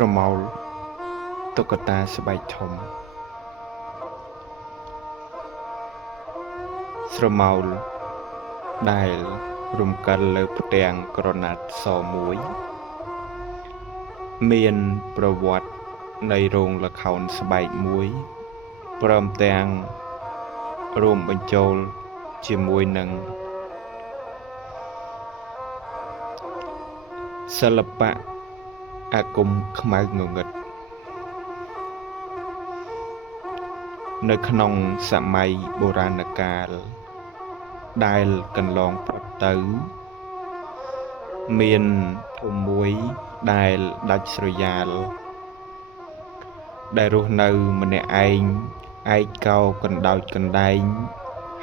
ស្រមោលតុក្កតាស្បែកធំស្រមោលដែលរំកិលលើផ្ទាំងក្រណាត់សមួយមានប្រវត្តិនៃរោងល្ខោនស្បែកមួយព្រមទាំងរួមបញ្ចូលជាមួយនឹងសិល្បៈអាគមខ្មៅងងឹតនៅក្នុងសម័យបុរាណកាលដែលកន្លងផុតទៅមានភូមិមួយដែលដាច់ស្រយាលដែលរស់នៅម្នាក់ឯងឯកោកណ្ដោចកណ្ដែង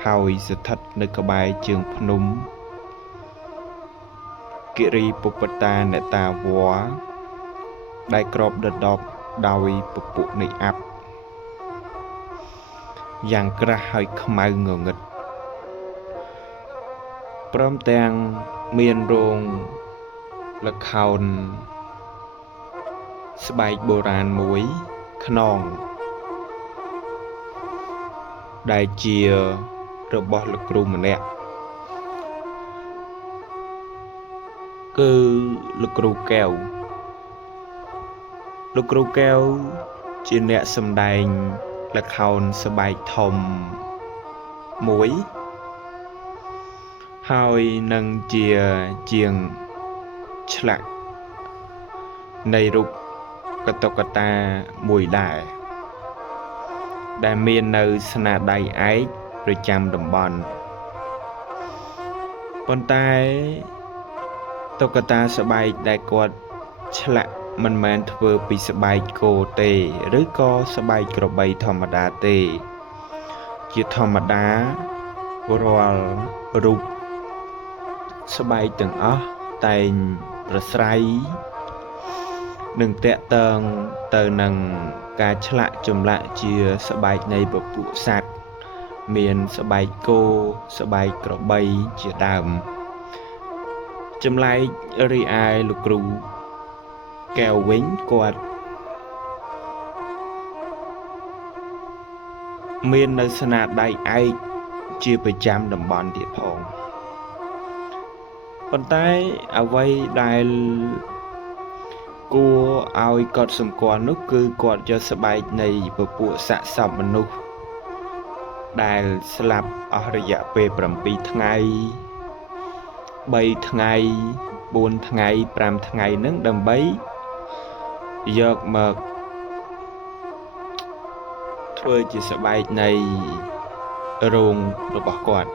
ហើយស្ថិតនៅក្បែរជើងភ្នំគិរីពុព្វតាអ្នកតាវរដែលគ្របដណ្ដប់ដោយពពួកនៃអ័ព្ទយ៉ាងក្រាស់ហើយខ្មៅងងឹតព្រមទាំងមានរោងល្ខោនស្បែកបុរាណមួយខ្នងដែលជារបស់លោកគ្រូម្នាក់គឺលោកគ្រូកែវលោកគ្រូកែវជាអ្នកសម្ដែងល្ខោនស្បែកធំមួយហើយនឹងជាជាងឆ្លាក់នៃរូបកតុក្កតាមួយដែលមាននៅស្នាដៃឯកប្រចាំតំបន់ប៉ុន្តែតុក្កតាស្បែកដែលគាត់ឆ្លាក់មិនមែនធ្វើពីស្បែកគោទេឬក៏ស្បែកក្របីធម្មតាទេជាធម្មតារាល់រូបស្បែកទាំងអស់តែងប្រស្រ័យនឹងតាក់ទងទៅនឹងការឆ្លាក់ចម្លាក់ជាស្បែកនៃពពួកសត្វមានស្បែកគោស្បែកក្របីជាដើមចម្លែករីឯលោកគ្រូកែវវិញគាត់មាននៅស្នាដៃឯកជាប្រចាំតំបន់ទៀតផងប៉ុន្តែអ្វីដែលគួរឲ្យកត់សម្គាល់នោះគឺគាត់យកស្បែកនៃពពួកសាកសពមនុស្សដែលស្លាប់អស់រយៈពេល7ថ្ងៃ3ថ្ងៃ4ថ្ងៃ5ថ្ងៃនឹងដើម្បីយកមកធ្វើជាស្បែកនៃរោងរបស់គាត់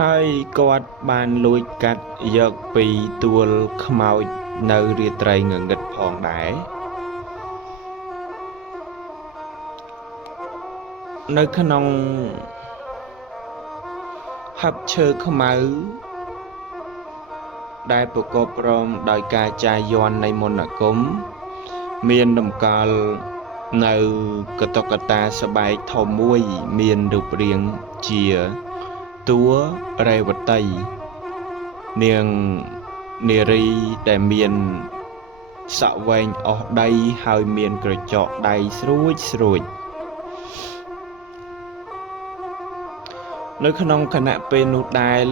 ហើយគាត់បានលួចកាត់យកពីទួលខ្មោចនៅរាត្រីងងឹតផងដែរនៅក្នុងហឹបឈើខ្មៅដែលប្រកបព្រមដោយការចាយយ័ន្តនៃមន្តអាគមមានតម្កល់នៅកតុក្កតាស្បែកធំមួយមានរូបរាងជាតួរេវតីនាងនារីដែលមានសក់វែងអស់ដីហើយមានក្រចកដៃស្រួចនៅក្នុងគណៈពេលនោះដែល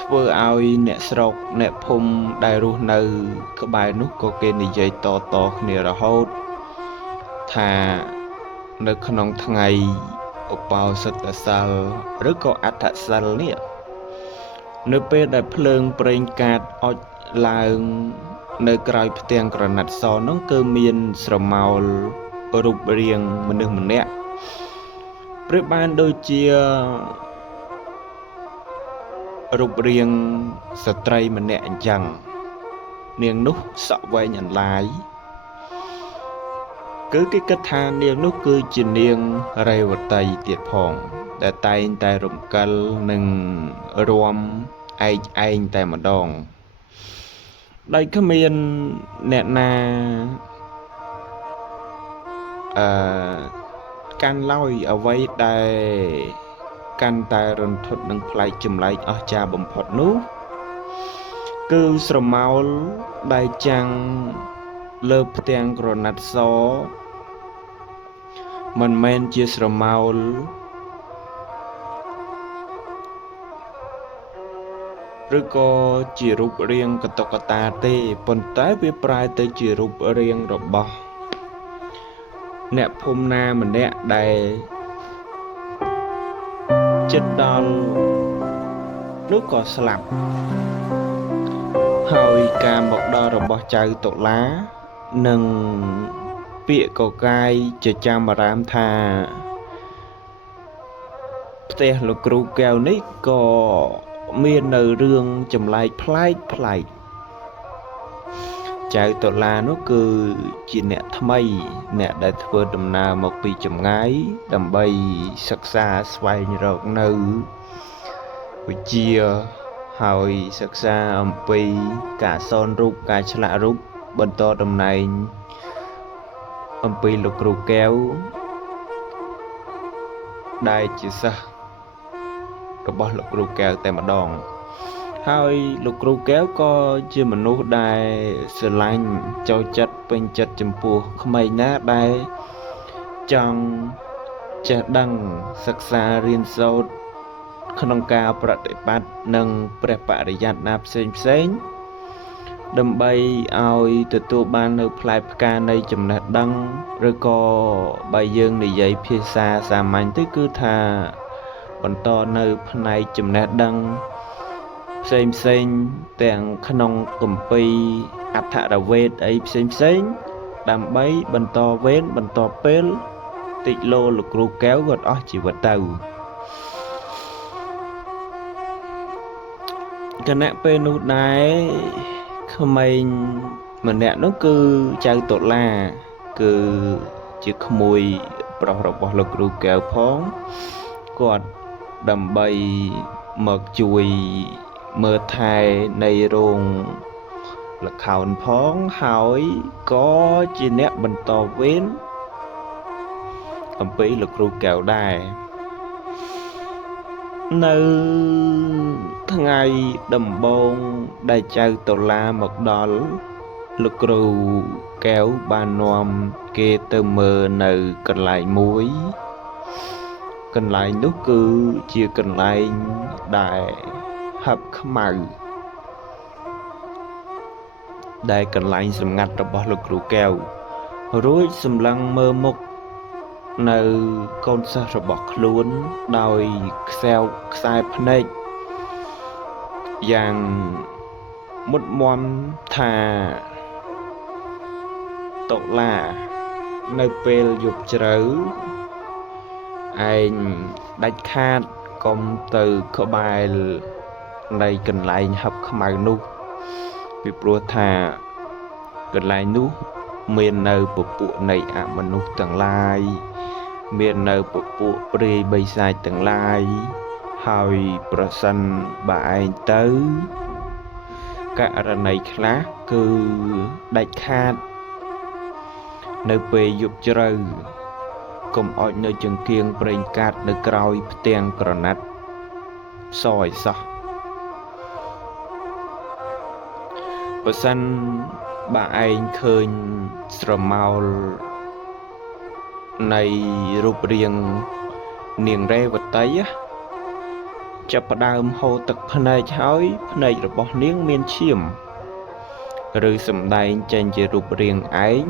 ធ្វើឲ្យអ្នកស្រុកអ្នកភូមិដែលរស់នៅក្បែរនោះក៏គេនិយាយតគ្នារហូតថានៅក្នុងថ្ងៃឧបោសថសីលឬក៏អដ្ឋសីលនេះនៅពេលដែលភ្លើងប្រេងកាតអុជឡើងនៅក្រោយផ្ទាំងក្រណាត់សនោះគឺមានស្រមោលរូបរាងមនុស្សម្នាក់ប្រៀបបានដូចជារូបរាងស្ត្រីម្នាក់អញ្ចឹងនាងនោះសក់វែងអន្លាយគឺគេគិតថានាងនោះគឺជានាងរេវតីទៀតផងដែលតែងតែរំកិលនិងរាំឯងតែម្ដងដោយគ្មានអ្នកណាកាន់ឡើយអ្វីដែលកាន់តែរន្ធត់និងប្លែកចម្លែកអស្ចារ្យបំផុតនោះ គឺស្រមោលដែលចាំងលើផ្ទាំងក្រណាត់សមិនមែនជាស្រមោលឬក៏ជារូបរាងកតុកតាទេប៉ុន្តែវាប្រែទៅជារូបរាងរបស់អ្នកភូមិណាម្នាក់ដែលចិត្តដល់នោះក៏ស្លាប់ហើយការមកដល់របស់ចៅតុលានិងពាក្យកកាយចចាមអារាមថាផ្ទះលោកគ្រូកែវនេះក៏មាននៅរឿងចម្លែកប្លែកចៅតុលានោះគឺជាអ្នកថ្មីអ្នកដែលធ្វើដំណើរមកពីចម្ងាយដើម្បីសិក្សាស្វែងរកនៅវិជ្ជាហើយសិក្សាអំពីការសនរូបការឆ្លាក់រូបបន្តតំណែងអំពីលោកគ្រូកែវដែលជាសិស្សរបស់លោកគ្រូកែវតែម្ដងហើយលោកគ្រូកែវក៏ជាមនុស្សដែលស្រឡាញ់ចូលចិត្តពេញចិត្តចំពោះក្មេងណាដែលចង់ចេះដឹងសិក្សារៀនសូត្រក្នុងការប្រតិបត្តិនិងព្រះបរិយ័តណាផ្សេងដើម្បីឲ្យទទួលបាននៅផ្លែផ្កានៃចំណេះដឹងឬក៏បើយើងនិយាយភាសាសាមញ្ញទៅគឺថាបន្តនៅផ្នែកចំណេះដឹងផ្សេងទាំងក្នុងគម្ពីរអថរវេទអីផ្សេងដើម្បីបន្តវេនបន្តពេលតិចលោលោកគ្រូកែវគាត់អស់ជីវិតទៅគណៈពេលនោះដែរក្មេងម្នាក់នោះគឺចៅតុលាគឺជាក្មួយប្រុសរបស់លោកគ្រូកែវផងគាត់ដើម្បីមកជួយមើលថែនៃរោងល្ខោនផងហើយក៏ជាអ្នកបន្តវេនអំពីលោកគ្រូកែវដែរនៅថ្ងៃដំបូងដែលចៅតុលាមកដល់លោកគ្រូកែវបាននាំគេទៅមើលនៅកន្លែងមួយកន្លែងនោះគឺជាកន្លែងដែលហឹបខ្មៅដែលកន្លែងសម្ងាត់របស់លោកគ្រូកែវរួចសម្លឹងមើលមុខនៅកូនសិស្សរបស់ខ្លួនដោយខ្សែខ្សែភ្នែកយ៉ាងមុតមមថាតុលានៅពេលយប់ជ្រៅឯងដាច់ខាតកុំទៅក្បែរនៃកន្លែងហឹបខ្មៅនោះពីព្រោះថាកន្លែងនោះមាននៅពពួកនៃអមនុស្សទាំងឡាយមាននៅពពួកព្រាយបិសាចទាំងឡាយហើយប្រសិនបើឯងទៅករណីខ្លះគឺដាច់ខាតនៅពេលយប់ជ្រៅកុំអោចនៅចង្គៀងប្រេងកាតនៅក្រោយផ្ទាំងក្រណាត់សឲ្យសោះបើសិនបើឯងឃើញស្រមោលនៃរូបរាងនាងរេវតីចាប់ផ្ដើមហូរទឹកភ្នែកហើយភ្នែករបស់នាងមានឈាមឬសម្ដែងចេញជារូបរាងឯង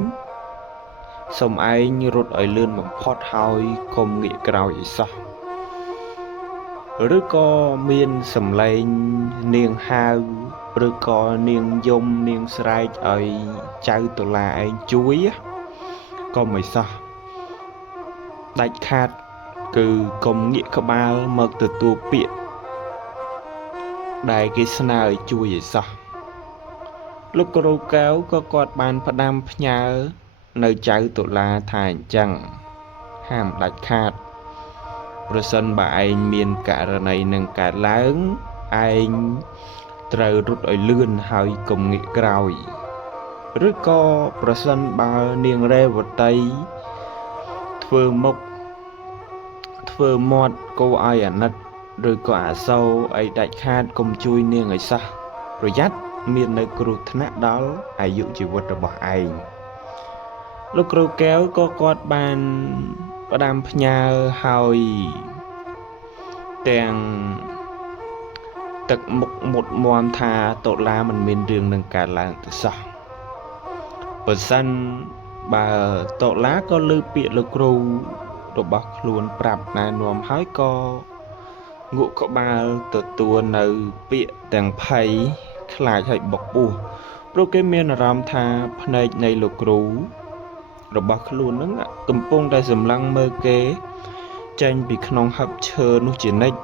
សូមឯងរត់ឲ្យលឿនបំផុតហើយកុំងាកក្រោយឲ្យសោះឬក៏មានសំឡេងនាងហៅឬក៏នាងយំនាងស្រែកឲ្យចៅតុលាឯងជួយក៏មិនសោះដាច់ខាតគឺកុំងាកក្បាលមកទទួលពាក្យដែលគេស្នើឲ្យជួយឲ្យសោះលោកគ្រូកែវក៏គាត់បានផ្ដាំផ្ញើនៅចៅតុលាថាអញ្ចឹងហាមដាច់ខាតប្រសិនបើឯងមានករណីនឹងកើតឡើងឯងត្រូវរត់ឲ្យលឿនហើយកុំងាកក្រោយឬក៏ប្រសិនបើនាងរេវតីធ្វើមុខធ្វើមាត់គោឲ្យអាណិតឬក៏អាសូរអីដាច់ខាតកុំជួយនាងឲ្យសោះប្រយ័ត្ន មាននៅគ្រោះថ្នាក់ដល់អាយុជីវិតរបស់ឯងលោកគ្រូកែវក៏គាត់បានផ្ដាំផ្ញើហើយទាំងទឹកមុខមុតមមថាតុលាមិនមានរឿងនឹងកើតឡើងទៅសោះបើសិនបើតុលាក៏លើពាក្យលោកគ្រូរបស់ខ្លួនប្រាប់ណែនាំហើយក៏ងក់ក្បាលទទួលនៅពាក្យទាំងភ័យខ្លាចឲ្យបុកពោះព្រោះគេមានអារម្មណ៍ថាភ្នែកនៃលោកគ្រូរបស់ខ្លួននឹងកំពុងតែសម្លឹងមើលគេចេញពីក្នុងហឹបឈើនោះជានិច្ច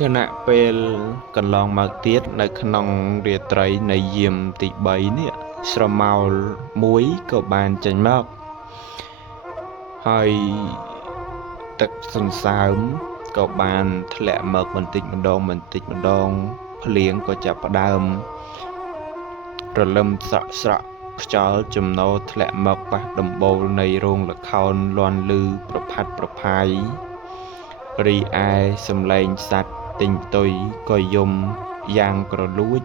គណៈពេលកន្លងមកទៀតនៅក្នុងរាត្រីនៃយាមទី3នេះស្រមោលមួយក៏បានចេញមកហើយទឹកសន្សើមក៏បានធ្លាក់មកបន្តិចម្ដងភ្លៀងក៏ចាប់ផ្ដើមរលឹមស្រក់ស្រក់ខ្យល់ចំណោធ្លាក់មកប៉ះដំបូលនៃរោងល្ខោនលាន់លឺប្រផាត់ប្រផាយរីឯសំឡេងសត្វទិញតុយក៏យំយ៉ាងក្រលួច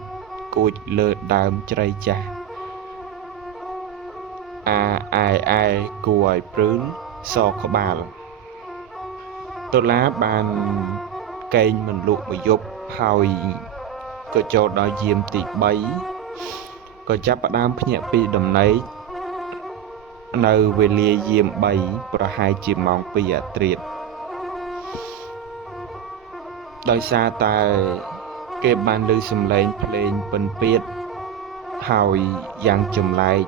គួចលើដើមជ្រៃចាស់អែគួរឲ្យព្រឺលសក្បាលតុលាបានកេងមិនលក់មួយយប់ហើយក៏ចូលដល់យាមទី3ក៏ចាប់ផ្ដើមភ្ញាក់ពីដំណេកនៅវេលាយាម3ប្រហែលជាម៉ោង2អាត្រៀតដោយសារតែគេបានឮសំឡេងភ្លេងពិណពាទ្យហើយយ៉ាងចម្លែក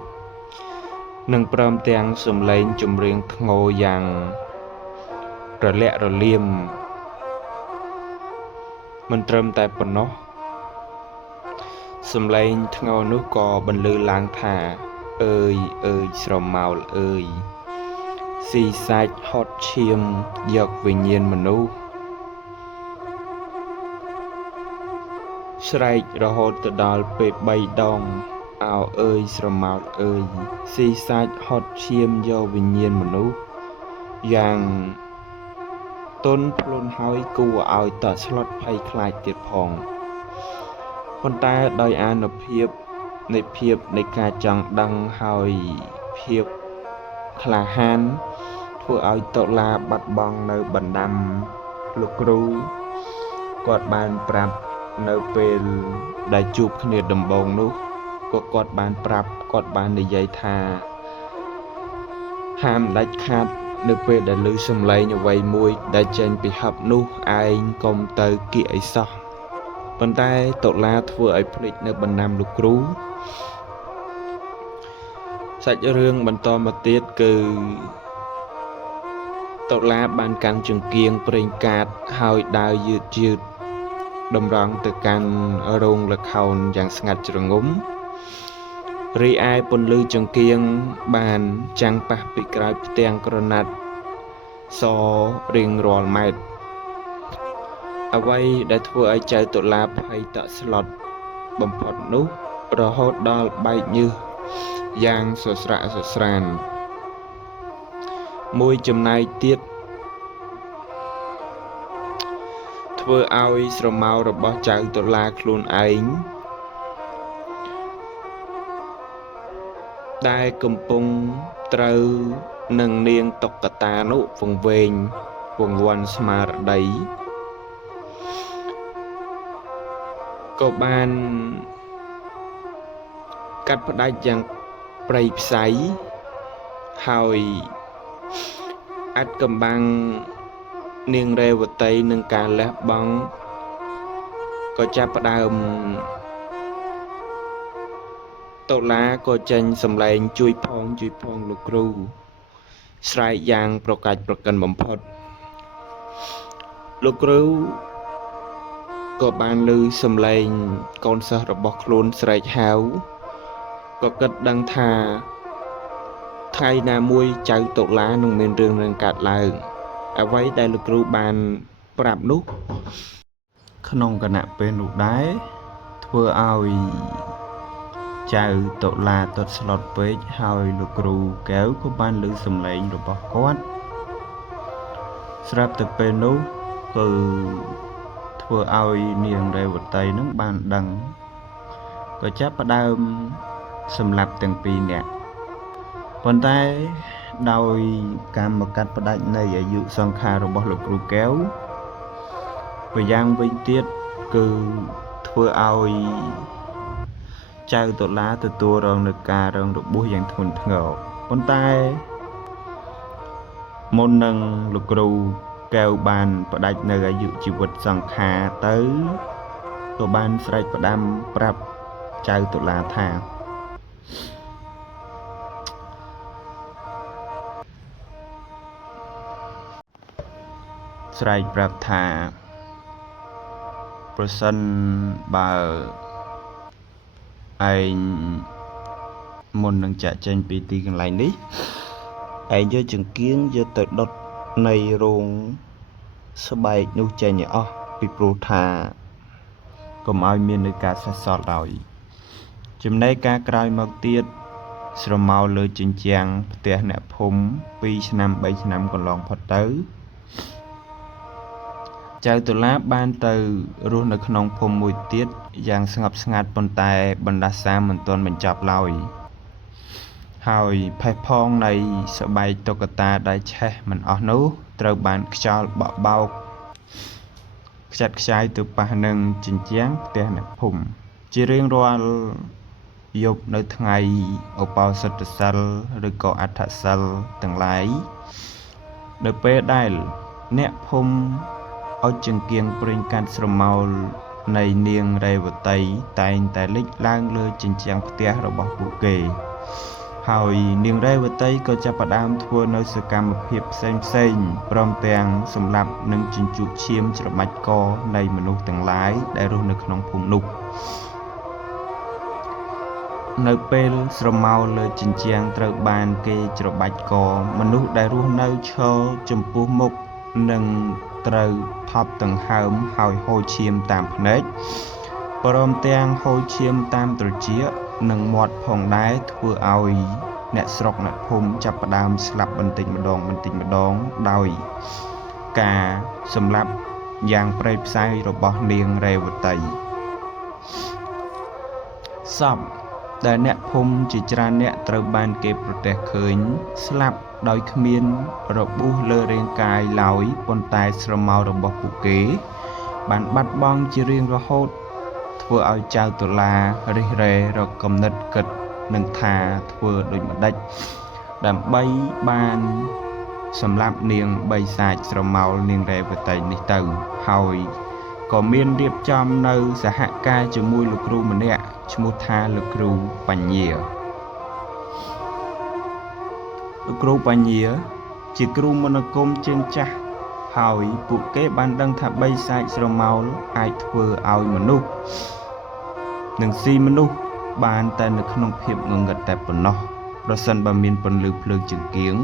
និងព្រមទាំងសំឡេងចម្រៀងធ្ងរយ៉ាងរលាក់រលៀមមិនត្រឹមតែប៉ុណ្ណោះសំឡេងធ្ងរនោះក៏បន្លឺឡើងថាអើយស្រមោលអើយស៊ីសាច់ហត់ឈាមយកវិញ្ញាណមនុស្សស្រែករហូតទៅដល់ពេល3ដងអោអើយស្រមោលអើយស៊ីសាច់ហត់ឈាមយកវិញ្ញាណមនុស្សយ៉ាងទន់ភ្លន់ហើយគួរឲ្យតក់ស្លុតភ័យខ្លាចទៀតផងប៉ុន្តែដោយអានុភាពនៃការចង់ដឹងហើយភាពក្លាហានធ្វើឲ្យតុលាបាត់បង់នៅបណ្ដាំលោកគ្រូគាត់បានប្រាប់នៅពេលដែលជួបគ្នាដំបូងនោះក៏គាត់បាននិយាយថាហាមដាច់ខាតនៅពេលដែលឮសំឡេងអ្វីមួយដែលចេញពីហឹបនោះឯងកុំទៅគៀកអីសោះប៉ុន្តែតុលាធ្វើឲ្យភ្លេចនៅបណ្ដាំលោកគ្រូសាច់រឿងបន្តមកទៀតគឺតុលាបានកាន់ចង្គៀងប្រេងកាតហើយដើរយឺតតម្រង់ទៅកាន់រោងល្ខោនយ៉ាងស្ងាត់ជ្រងំរីឯពន្លឺចង្គៀងបានចាំងប៉ះពីក្រោយផ្ទាំងក្រណាត់សរៀងរាល់ម៉ែត្រអ្វីដែលធ្វើឲ្យចៅតុលាភ័យតក់ស្លុតបំផុតនោះរហូតដល់បែកញើសយ៉ាងសស្រាក់សស្រានមួយចំណែកទៀតធ្វើឲ្យស្រមោលរបស់ចៅតុលាខ្លួនឯងដែលកំពុងត្រូវនឹងនាងតុក្កតានោះវង្វេងវង្វាន់ស្មារតីក៏បានកាត់ផ្ដាច់យ៉ាងព្រៃផ្សៃហើយអាត់កំបាំងនាងរេវតីនឹងការលះបង់ក៏ចាប់ផ្ដើមតុលាក៏ចេញសម្លេងជួយផងលោកគ្រូស្រែកយ៉ាងប្រកាច់ប្រកិនបំផុតលោកគ្រូក៏បានឮសម្លេងកូនសិស្សរបស់ខ្លួនស្រែកហៅក៏គិតដឹងថាថ្ងៃណាមួយចៅតុលានឹងមានរឿងនឹងកើតឡើងអ្វីដែលលោកគ្រូបានប្រាប់នោះក្នុងគណៈពេលនោះដែរធ្វើឲ្យចៅតុលាទត់ស្លុតពេកហើយលោកគ្រូកែវក៏បានឮសំឡេងរបស់គាត់ស្រាប់តែពេលនោះគឺ ធ្វើឲ្យនាងរេវតីនឹងបានដឹងក៏ចាប់ផ្ដើមសម្លាប់ទាំងពីរនាក់ប៉ុន្តែដោយការមកកាត់ផ្ដាច់នៃអាយុសង្ខាររបស់លោកគ្រូកែវម្យ៉ាងវិញទៀតគឺធ្វើឲ្យចៅតុលាទទួលរងនឹងការរងរបួសយ៉ាងធ្ងន់ធ្ងរប៉ុន្តែមុននឹងលោកគ្រូកែវបានផ្ដាច់នៅអាយុជីវិតសង្ខារទៅក៏បានស្រែកផ្ដាំប្រាប់ចៅតុលាថាស្រែកប្រាប់ថាប្រសិនបើឯងមុននឹងចាក់ចេញពីទីកន្លែងនេះឯងយកចង្គៀងយកទៅដុតនៃរោងស្បែកនោះចេញឲ្យអស់ពីព្រោះថាកុំឲ្យមាននៃការសេះសល់ឡើយចំណែកការក្រោយមកទៀតស្រមោលលើជញ្ជាំងផ្ទះអ្នកភូមិ2ឆ្នាំ3ឆ្នាំកន្លងផុតទៅចៅតុលាបានទៅរស់នៅក្នុងភូមិមួយទៀតយ៉ាងស្ងប់ស្ងាត់ប៉ុន្តែបណ្ដាសាមិនទាន់បញ្ចប់ឡើយហើយផេះផងនៃស្បែកតុក្កតាដែលឆេះមិនអស់នោះត្រូវបានខ្យល់បក់បោកខ្ចាត់ខ្ចាយទៅប៉ះនឹងជញ្ជាំងផ្ទះអ្នកភូមិជារៀងរាល់យប់នៅថ្ងៃឧបោសថសិលឬក៏អដ្ឋសិលទាំងឡាយនៅពេលដែលអ្នកភូមិអុជចង្គៀងព្រេងកាត់ស្រមោលនៃនាងរេវតីតែងតែលេចឡើងលើជញ្ជាំងផ្ទះរបស់ពួកគេហើយនាងរេវតីក៏ចាប់ផ្ដើមធ្វើនៅសកម្មភាពផ្សេងព្រមទាំងសម្លាប់និងជញ្ជក់ឈាមច្របាច់កនៃមនុស្សទាំងឡាយដែលរស់នៅក្នុងភូមិនោះនៅពេលស្រមោលលើជញ្ជាំងត្រូវបានគេច្របាច់កមនុស្សដែលរស់នៅឈរចំពោះមុខនិងត្រូវថប់ដង្ហើមហើយហូរឈាមតាមភ្នែកព្រមទាំងហូរឈាមតាមត្រចៀកនិងមាត់ផងដែរធ្វើឲ្យអ្នកស្រុកអ្នកភូមិចាប់ផ្ដើមស្លាប់បន្តិចម្ដងដោយការសម្លាប់យ៉ាងព្រៃផ្សៃរបស់នាងរេវតីសពដែលអ្នកភូមិជាច្រើនអ្នកត្រូវបានគេប្រទះឃើញស្លាប់ដោយគ្មានរបួសលើរាងកាយឡើយប៉ុន្តែស្រមោលរបស់ពួកគេបានបាត់បង់ជារៀងរហូតធ្វើឲ្យចៅតុលារិះរែរកគំនិតគិតនឹងថាធ្វើដូចម្ដេចដើម្បីបានសម្លាប់នាងបីសាចស្រមោលនាងរេវតីនេះទៅហើយក៏មានរៀបចំនៅសហការជាមួយលោកគ្រូម្នាក់ឈ្មោះថាលោកគ្រូបញ្ញាលោកគ្រូបញ្ញាជាគ្រូមន្តអាគមជើងចាស់ហើយពួកគេបានដឹងថាបីសាចស្រមោលអាចធ្វើឲ្យមនុស្សនិងស៊ីមនុស្សបានតែនៅក្នុងភាពងងឹតតែប៉ុណ្ណោះប្រសិនបើមានពន្លឺភ្លើងចង្គៀង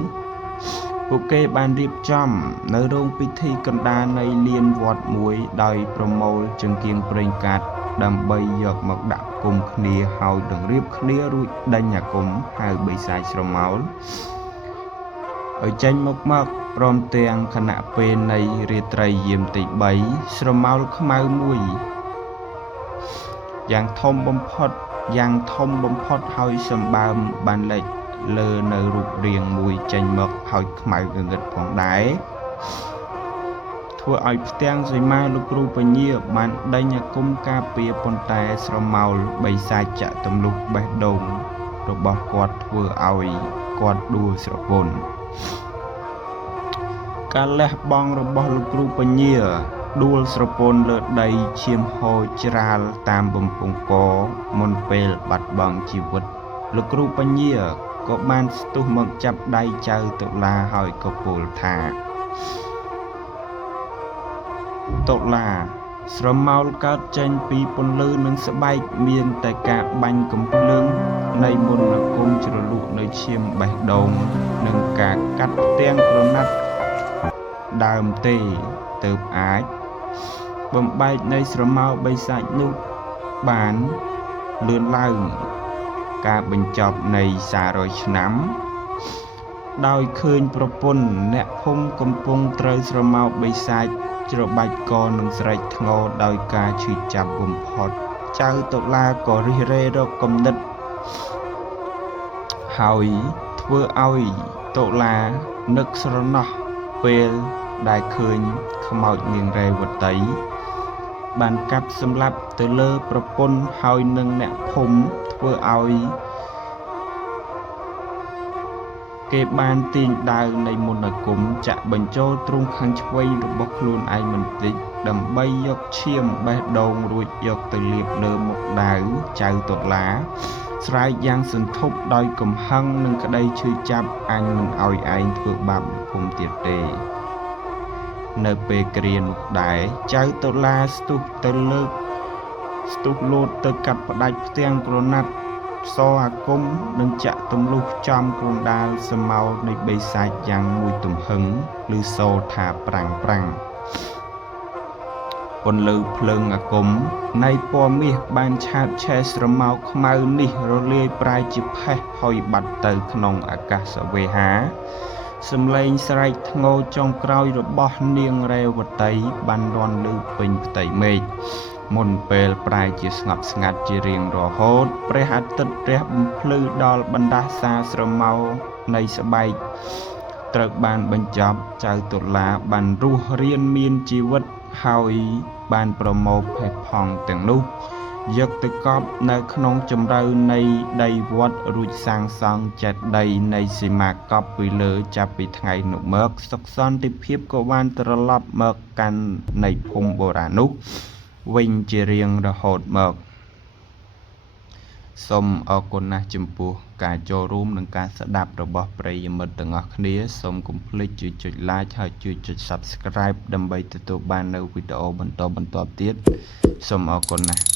ពួកគេបានរៀបចំនៅរោងពិធីកណ្ដាលនៃលានវត្តមួយដោយប្រមូលចង្គៀងប្រេងកាតដើម្បីយកមកដាក់គុំគ្នាហើយនឹងរៀបគ្នារួចដេញអាគមហៅបីសាចស្រមោលឲ្យចេញមកព្រមទាំងគណៈពេលនៃរាត្រីយាមទី3ស្រមោលខ្មៅមួយយ៉ាងធំបំផុតហើយសម្បើមបានលេចលើនៅរូបរាងមួយចេញមកហើយខ្មៅងងឹតផងដែរធ្វើឲ្យផ្ទាំងសីមាលោកគ្រូបញ្ញាបានដេញអាគមការពារប៉ុន្តែស្រមោលបីសាចចាក់ទម្លុះបេះដូងរបស់គាត់ធ្វើឲ្យគាត់ដួលស្រពន់ការលះបង់របស់លោកគ្រូបញ្ញាដួលស្រពន់លើដីឈាមហូរច្រាលតាមបំពង់កមុនពេលបាត់បង់ជីវិតលោកគ្រូបញ្ញាក៏បានស្ទុះមកចាប់ដៃចៅតុលាហើយក៏ពោលថាតុលាស្រមោលកើតចេញពីពន្លឺនិងស្បែកមានតែការបាញ់កំភ្លើងនៃមន្តអាគមជ្រលក់នៅឈាមបេះដូងនិងការកាត់ផ្ទាំងក្រណាត់ដើមទេទើបអាចបំបែកនៃស្រមោលបីសាច់នោះបានលឿនឡើងការបញ្ចប់នៃសារ100ឆ្នាំដោយឃើញប្រពន្ធអ្នកភូមិកំពុងត្រូវស្រមោលបីសាច់ ច្របាច់កនឹងស្រែកធ្ងរដោយការឈឺចាប់បំផុតចៅតុលាក៏រិះរេរកគំនិតហើយធ្វើឲ្យតុលានឹកស្រណោះពេលដែលឃើញខ្មោចនាងរេវតីបានកាប់សម្លាប់ទៅលើប្រពន្ធហើយនឹងអ្នកភូមិធ្វើឲ្យគេបានទាញដាវនៃមន្តអាគមចាក់បញ្ចូលទ្រូងខាងឆ្វេងរបស់ខ្លួនឯងបន្តិចដើម្បីយកឈាមបេះដូងរួចយកទៅលាបលើមុខដាវចៅតុលាស្រែកយ៉ាងសន្ធប់ដោយកំហឹងនិងក្តីឈឺចាប់អញមិនឲ្យឯងធ្វើបាបភូមិទៀតទេនៅពេលគ្រានោះដែរចៅតុលាស្ទុះលោតទៅកាត់ផ្ដាច់ផ្ទាំងក្រណាត់សអាគមនិងចាក់ទម្លុះចំក្រំដាលសមោនៃបេសាចយ៉ាងមួយទំហឹងឬសូរថាប្រាំងពន្លឺភ្លើងអាគមនៃពណ៌មាសបានឆាបឆេះស្រមោកខ្មៅនេះរលាយប្រែជាផេះហុយបាត់ទៅក្នុងអាកាសវេហាសំឡេងស្រែកធ្ងរចុងក្រោយរបស់នាងរេវតីបានលាន់ឮពេញផ្ទៃមេឃមុនពេលប្រែជាស្ងប់ស្ងាត់ជារៀងរហូតព្រះអាទិត្យរះបំភ្លឺដល់បណ្ដាសាស្រមោនៃស្បែកត្រូវបានបញ្ចប់ចៅតុលាបានរស់រានមានជីវិតហើយបានប្រមូលភេទផងទាំងនោះយកទៅកប់នៅក្នុងជម្រៅនៃដីវត្តរួចសាងសង់ចេតិយនៃសីមាកប់ពីលើចាប់ពីថ្ងៃនោះមកសុខសន្តិភាពក៏បានត្រឡប់មកកាន់នៃភូមិបុរាណនោះវិញជារៀងរហូតមកសូមអរគុណណាស់ចំពោះការចូលរួមនិងការស្ដាប់របស់ប្រិយមិត្តទាំងអស់គ្នាសូមកុំភ្លេចជួយចុច like ហើយជួយចុច subscribe ដើម្បីទទួលបាននូវវីដេអូបន្តទៀតសូមអរគុណណាស់